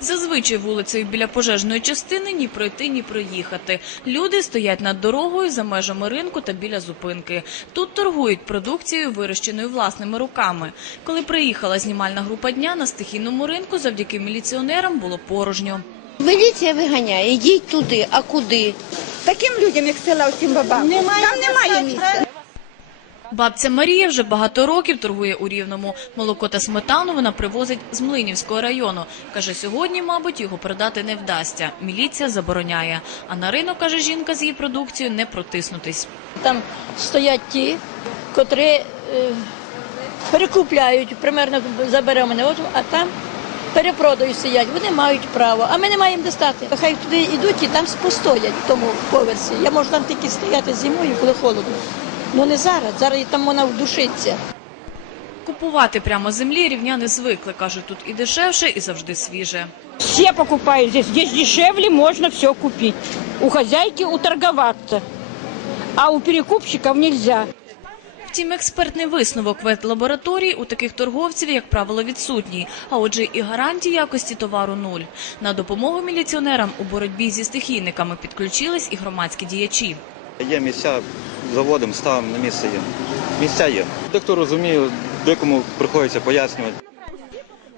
Зазвичай вулицею біля пожежної частини ні пройти, ні проїхати. Люди стоять над дорогою за межами ринку та біля зупинки. Тут торгують продукцією, вирощеною власними руками. Коли приїхала знімальна група дня на стихійному ринку, завдяки міліціонерам було порожньо. Міліція виганяє, йдіть туди, а куди? Таким людям, як села всім бабам, Немає там немає місця. Бабця Марія вже багато років торгує у Рівному. Молоко та сметану вона привозить з Млинівського району. Каже, сьогодні, мабуть, його продати не вдасться. Міліція забороняє. А на ринок, каже жінка, з її продукцією не протиснутись. Там стоять ті, котрі е, перекупляють, примерно заберемо мене, а там перепродають сидять. Вони мають право, а ми не маємо де стати. Хай туди йдуть і там постоять в тому поверсі. Я можу там тільки стояти зимою, коли холодно. Ну не зараз, зараз там вона вдушиться. Купувати прямо землі рівняни звикли. Кажуть, тут і дешевше, і завжди свіже. Все покупают здесь. Здесь дешевле, можно все купить. У хозяйки уторговаться. А у перекупщиков нельзя. Втім, експертний висновок ветлабораторій у таких торговців, як правило, відсутній. А отже, і гарантії якості товару нуль. На допомогу міліціонерам у боротьбі зі стихійниками підключились і громадські діячі. Є місця, заводимо, ставимо на місце є. Місця є. Дехто розуміє, декому приходиться пояснювати.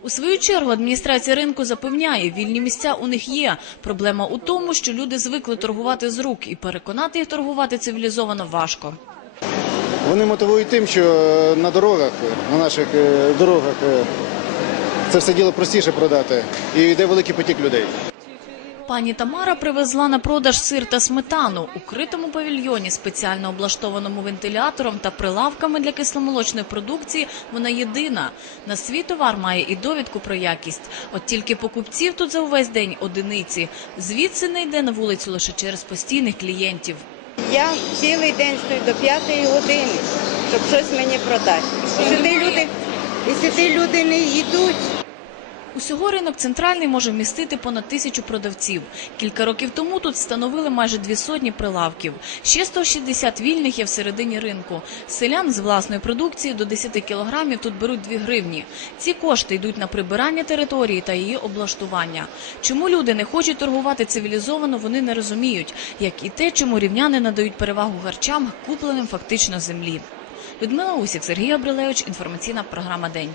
У свою чергу адміністрація ринку запевняє, вільні місця у них є. Проблема у тому, що люди звикли торгувати з рук, і переконати їх торгувати цивілізовано важко. Вони мотивують тим, що е, на дорогах, на наших е, дорогах е, це все діло простіше продати і йде великий потік людей. Пані Тамара привезла на продаж сир та сметану у критому павільйоні, спеціально облаштованому вентилятором та прилавками для кисломолочної продукції. Вона єдина. На свій товар має і довідку про якість. От тільки покупців тут за увесь день одиниці. Звідси не йде на вулицю лише через постійних клієнтів. Я цілий день стою до п'ятої години, щоб щось мені продати. Сюди люди, сюди люди не йдуть. Усього ринок центральний може вмістити понад тисячу продавців. Кілька років тому тут встановили майже дві сотні прилавків. Ще 160 вільних є всередині ринку. Селян з власної продукції до 10 кілограмів тут беруть 2 гривні. Ці кошти йдуть на прибирання території та її облаштування. Чому люди не хочуть торгувати цивілізовано, вони не розуміють, як і те, чому рівняни надають перевагу харчам, купленим фактично землі. Людмила Усік, Сергій Абрилевич, інформаційна програма День.